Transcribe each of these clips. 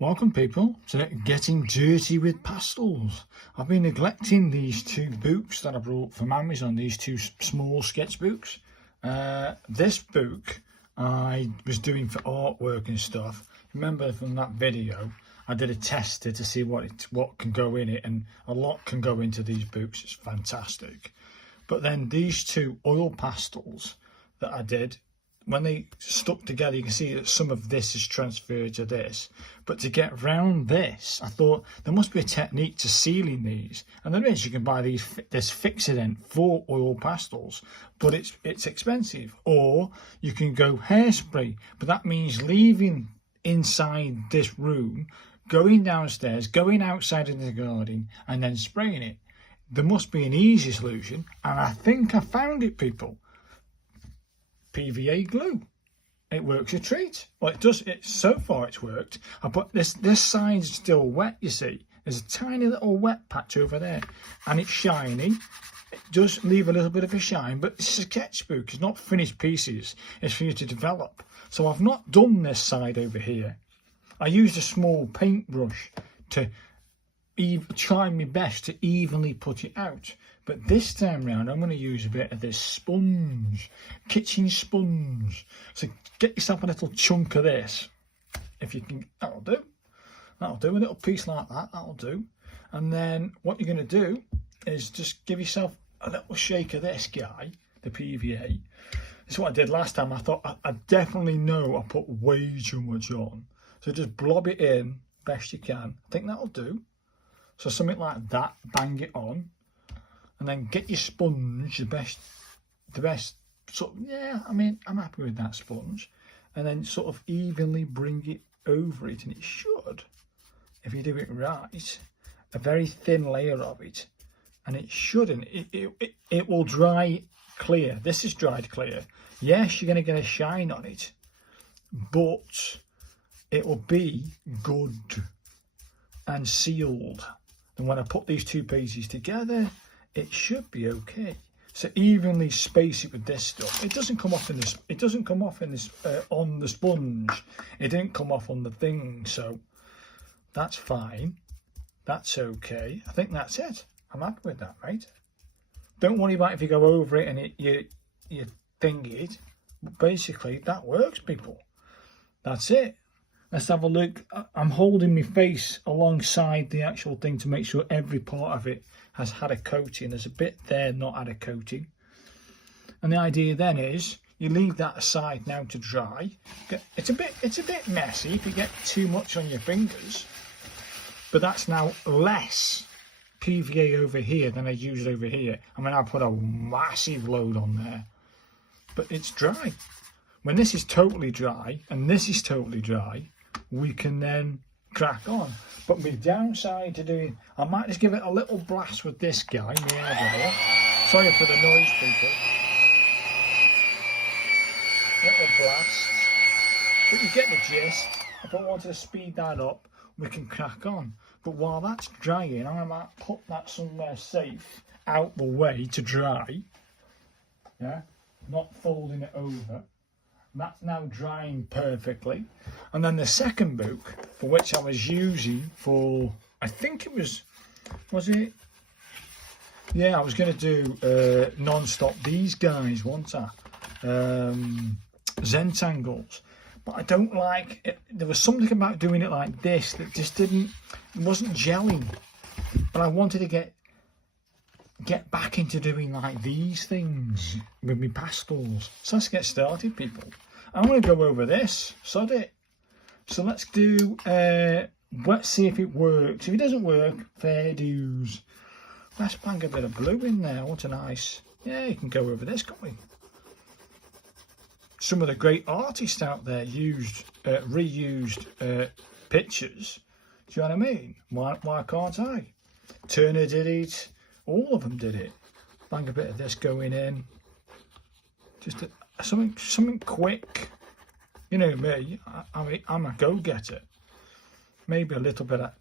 Welcome people to Getting Dirty with Pastels. I've been neglecting these two books that I brought from Amazon, these two small sketchbooks. This book I was doing for artwork and stuff. Remember from that video, I did a tester to see what can go in it, and a lot can go into these books. It's fantastic. But then these two oil pastels that I did, when they stuck together, you can see that some of this is transferred to this. But to get round this, I thought there must be a technique to sealing these. And there is. You can buy this fixadent for oil pastels, but it's expensive. Or you can go hairspray, but that means leaving inside this room, going downstairs, going outside in the garden, and then spraying it. There must be an easy solution, and I think I found it, people. PVA glue. It works a treat. Well, it does. So far it's worked. I put this side's still wet, you see. There's a tiny little wet patch over there, and it's shiny. It does leave a little bit of a shine, but it's a sketchbook. It's not finished pieces. It's for you to develop. So I've not done this side over here. I used a small paintbrush to try my best to evenly put it out. But this time round, I'm going to use a bit of this sponge, kitchen sponge. So get yourself a little chunk of this, if you can. That'll do. That'll do. A little piece like that. That'll do. And then what you're going to do is just give yourself a little shake of this guy, the PVA. This is what I did last time. I thought I definitely know I put way too much on. So just blob it in best you can. I think that'll do. So something like that, bang it on. And then get your sponge, the best sort of, yeah, I mean, I'm happy with that sponge. And then sort of evenly bring it over it. And it should, if you do it right, a very thin layer of it. And it shouldn't, it will dry clear. This is dried clear. Yes, you're going to get a shine on it, but it will be good and sealed. And when I put these two pieces together, it should be okay. So evenly space it with this stuff. It doesn't come off in this. It doesn't come off in this on the sponge. It didn't come off on the thing. So that's fine. That's okay. I think that's it. I'm happy with that, right? Don't worry about if you go over it and you thing it. But basically, that works, people. That's it. Let's have a look. I'm holding my face alongside the actual thing to make sure every part of it has had a coating. There's a bit there not had a coating. And the idea then is you leave that aside now to dry. It's a bit messy if you get too much on your fingers. But that's now less PVA over here than I used over here. I mean, I put a massive load on there. But it's dry. When this is totally dry and this is totally dry, we can then crack on. But my downside to doing, I might just give it a little blast with this guy, my hairdryer. Sorry for the noise, people. Little blast. But you get the gist. If I wanted to speed that up, we can crack on. But while that's drying, I might put that somewhere safe out the way to dry. Yeah, not folding it over. That's now drying perfectly. And then the second book, for which I was using for, I think it was it? Yeah, I was going to do non-stop these guys, wasn't I? Zentangles. But I don't like it. There was something about doing it like this that just it wasn't gelling. But I wanted to get back into doing like these things with my pastels. So let's get started, people. I'm going to go over this, sod it. So let's do, let's see if it works. If it doesn't work, fair dues. Let's bang a bit of blue in there. What a nice, yeah, you can go over this, can't we? Some of the great artists out there reused pictures. Do you know what I mean? Why can't I? Turner did it. All of them did it. Bang a bit of this going in. Just something quick. You know me. I'm a go-getter. Maybe a little bit of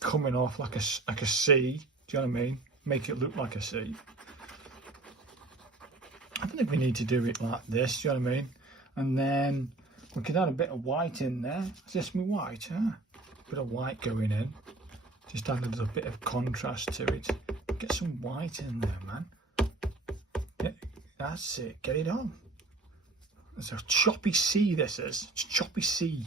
coming off like a C. Do you know what I mean? Make it look like a C. I don't think we need to do it like this. Do you know what I mean? And then we could add a bit of white in there. Is this my white? Huh? bit of white going in. Just add a little bit of contrast to it. Get some white in there, man. Yeah, that's it. Get it on. It's a choppy sea, this is. It's choppy sea.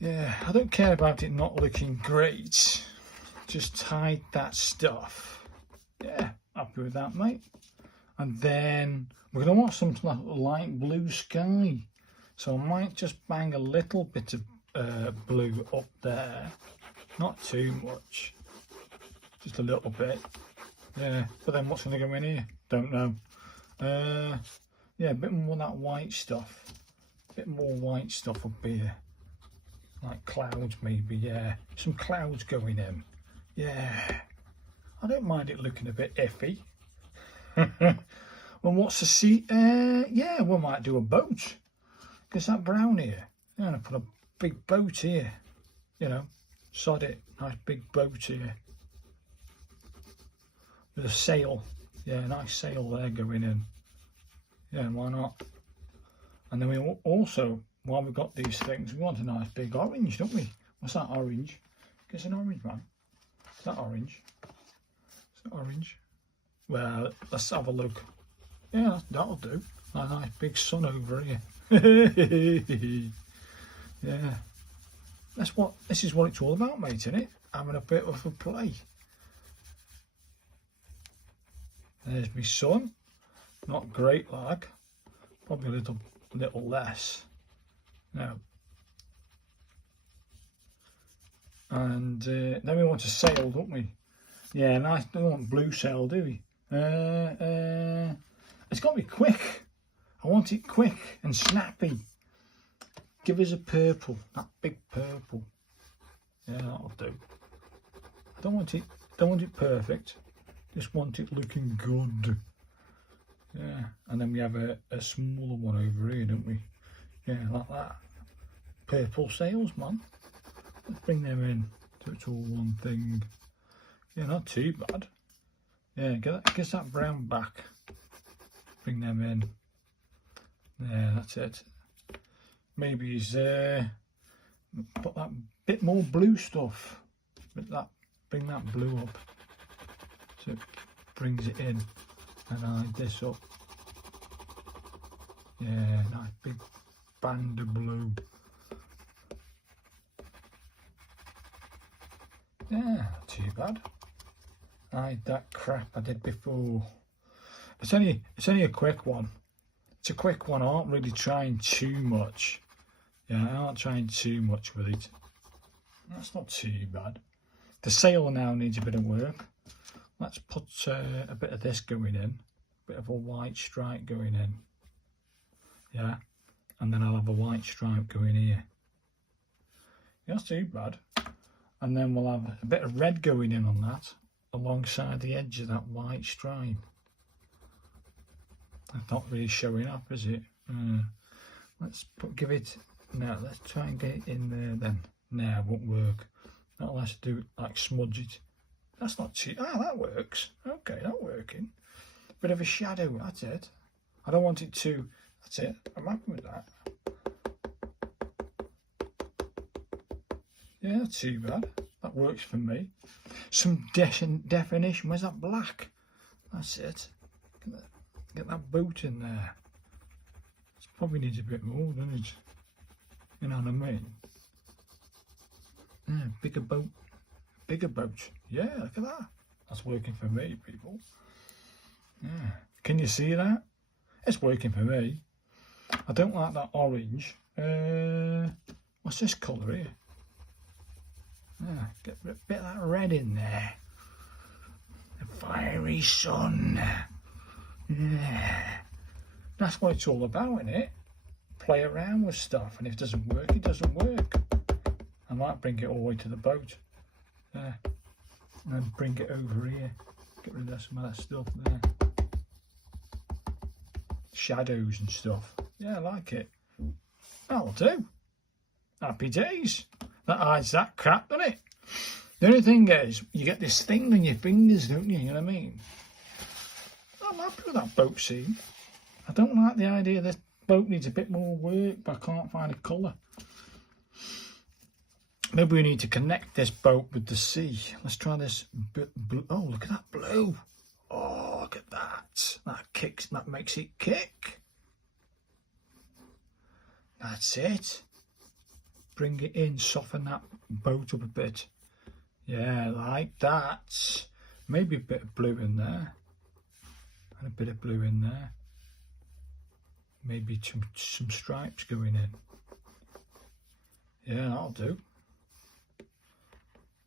Yeah, I don't care about it not looking great. Just hide that stuff. Yeah, happy with that, mate. And then we're going to want something like light blue sky. So I might just bang a little bit of blue up there. Not too much. Just a little bit. Yeah, but then what's going to go in here? Don't know. Yeah, a bit more of that white stuff. A bit more white stuff up here. Like clouds maybe, yeah. Some clouds going in. Yeah. I don't mind it looking a bit iffy. Well, what's the sea? Yeah, we might do a boat. Because that brown here. I'm going to put a big boat here. You know, sod it. Nice big boat here. With a sail. Yeah, nice sail there going in. Yeah, why not? And then we also, while we've got these things, we want a nice big orange, don't we? What's that orange? It's an orange, man. Is that orange? Is that orange? Well, let's have a look. Yeah, that'll do. A nice big sun over here. Yeah. This is what it's all about, mate, isn't it? Having a bit of a play. There's my sun. Not great like. Probably a little less. Now. And then we want a sail, don't we? Yeah, nice. Don't want blue sail, do we? It's got to be quick. I want it quick and snappy. Give us a purple, that big purple. Yeah, that'll do. I don't want it perfect. Just want it looking good. Yeah, and then we have a smaller one over here, don't we? Yeah, like that. Purple sails, man. Let's bring them in so it's all one thing. Yeah, not too bad. Yeah, get that brown back. Bring them in. Yeah, that's it. Maybe he's put that bit more blue stuff. Bring that blue up. So it brings it in. And hide this up. Yeah, nice big band of blue. Yeah, not too bad. Hide that crap I did before. It's only a quick one. It's a quick one. I aren't really trying too much. Yeah, I aren't trying too much with it. That's not too bad. The sail now needs a bit of work. Let's put a bit of this going in. A bit of a white stripe going in. Yeah. And then I'll have a white stripe going here. Yeah, that's too bad. And then we'll have a bit of red going in on that. Alongside the edge of that white stripe. It's not really showing up, is it? Let's give it. Now, let's try and get it in there then. Now, won't work. Now, let's do it like smudge it. That's not too. Ah, that works. Okay, that's working. Bit of a shadow, that's it. I don't want it to. That's it. I'm happy with that. Yeah, not too bad. That works for me. Some definition. Where's that black? That's it. Get that boat in there. It probably needs a bit more, doesn't it? You know what I mean? Yeah, bigger boat. Bigger boat. Yeah, look at that. That's working for me, people. Yeah. Can you see that? It's working for me. I don't like that orange. What's this colour here? Yeah, get a bit of that red in there. The fiery sun. Yeah. That's what it's all about, isn't it? Play around with stuff, and if it doesn't work, it doesn't work. I might bring it all the way to the boat. Yeah. And then bring it over here. Get rid of some of that stuff there. Shadows and stuff. Yeah, I like it. That'll do. Happy days. That hides that crap, doesn't it? The only thing is, you get this thing on your fingers, don't you? You know what I mean? I'm happy with that boat scene. I don't like the idea this boat needs a bit more work, but I can't find a colour. Maybe we need to connect this boat with the sea. Let's try this. Oh, look at that blue. Oh, look at that. That makes it kick. That's it. Bring it in, soften that boat up a bit. Yeah, like that. Maybe a bit of blue in there. And a bit of blue in there. Maybe some stripes going in. Yeah, that'll do.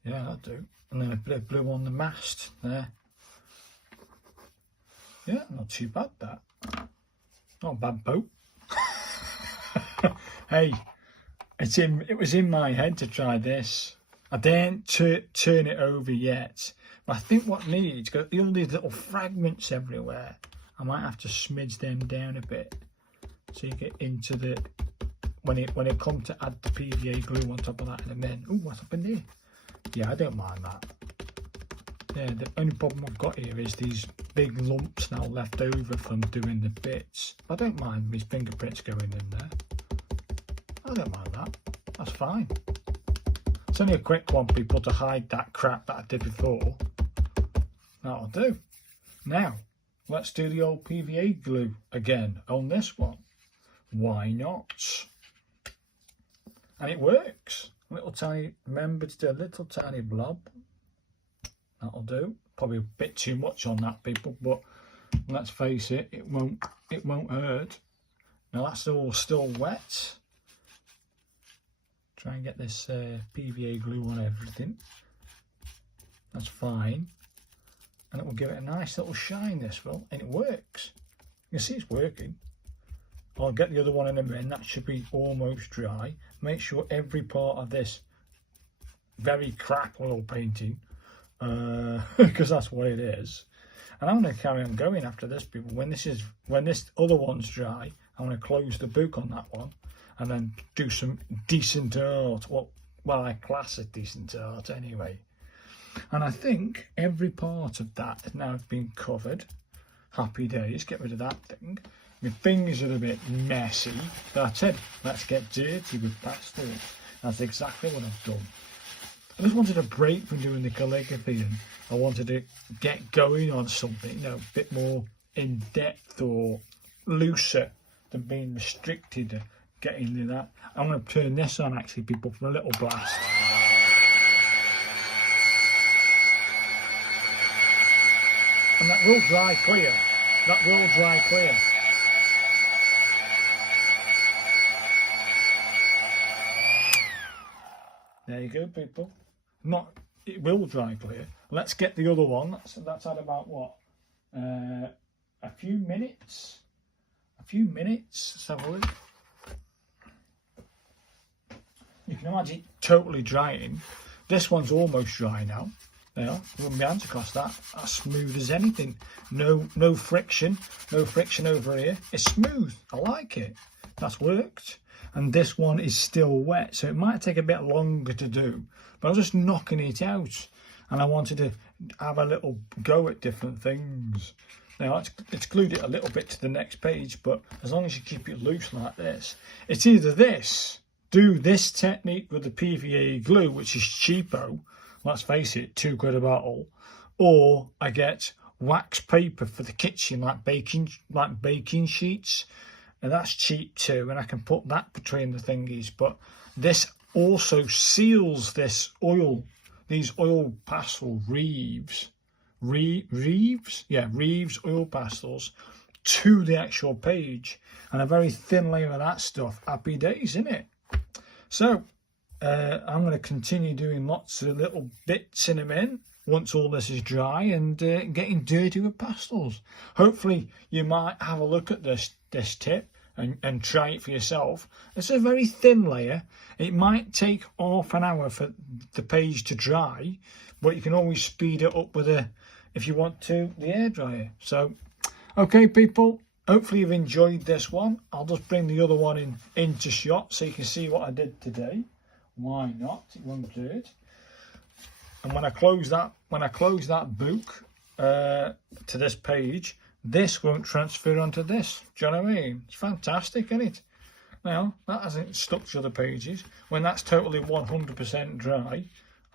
Yeah, that'll do. And then a bit of blue on the mast there. Yeah, not too bad that. Not a bad boat. Hey, it was in my head to try this. I didn't turn it over yet. But I think what needs, got all these little fragments everywhere. I might have to smidge them down a bit. So you get into the, when it comes to add the PVA glue on top of that in a minute. Oh, what's up in there? Yeah, I don't mind that. Yeah, the only problem I've got here is these big lumps now left over from doing the bits. I don't mind these fingerprints going in there. I don't mind that. That's fine. It's only a quick one, people, to hide that crap that I did before. That'll do. Now, let's do the old PVA glue again on this one. Why not? And it works. Little tiny, remember to do a little tiny blob. That'll do. Probably a bit too much on that, people, but let's face it, it won't hurt. Now that's all still wet. Try and get this PVA glue on everything. That's fine. And it will give it a nice little shine, this will, and it works. You can see it's working. I'll get the other one in a minute. That should be almost dry. Make sure every part of this very crap oil painting, because that's what it is. And I'm going to carry on going after this, people. When this other one's dry, I'm going to close the book on that one and then do some decent art. Well, I class it decent art anyway. And I think every part of that has now been covered. Happy days. Get rid of that thing. My fingers are a bit messy. That's it. Let's get dirty with pastels. That's exactly what I've done. I just wanted a break from doing the calligraphy, and I wanted to get going on something, you know, a bit more in depth or looser than being restricted to getting into that. I'm going to turn this on, actually, people, for a little blast. And that will dry clear. That will dry clear. There you go, people. It will dry clear. Let's get the other one. That's at about what? A few minutes. Let's have a look. You can imagine it totally drying. This one's almost dry now. There, run my hands across that. That's smooth as anything. No friction. No friction over here. It's smooth. I like it. That's worked. And this one is still wet, so it might take a bit longer to do, but I'm just knocking it out, and I wanted to have a little go at different things. Now it's glued it a little bit to the next page, but as long as you keep it loose like this, it's either this, do this technique with the PVA glue, which is cheapo, let's face it, £2 a bottle, or I get wax paper for the kitchen, like baking sheets. And that's cheap too, and I can put that between the thingies. But this also seals this oil, these oil pastel Reeves oil pastels to the actual page, and a very thin layer of that stuff. Happy days, isn't it? So I'm going to continue doing lots of little bits in a minute once all this is dry, and getting dirty with pastels. Hopefully you might have a look at this tip and try it for yourself. It's a very thin layer. It might take half an hour for the page to dry, but you can always speed it up with if you want to, the hairdryer. So okay, people, hopefully you've enjoyed this one. I'll just bring the other one into shot so you can see what I did today. Why not? It won't do it. And when I close that book to this page, this won't transfer onto this. Do you know what I mean? It's fantastic, isn't it? Now, that hasn't stuck to the pages. When that's totally 100% dry,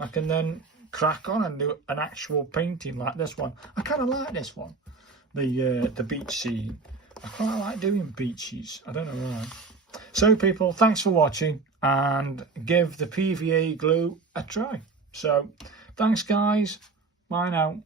I can then crack on and do an actual painting like this one. I kind of like this one, the beach scene. I quite like doing beaches. I don't know why. So people, thanks for watching, and give the PVA glue a try. So thanks guys, bye now.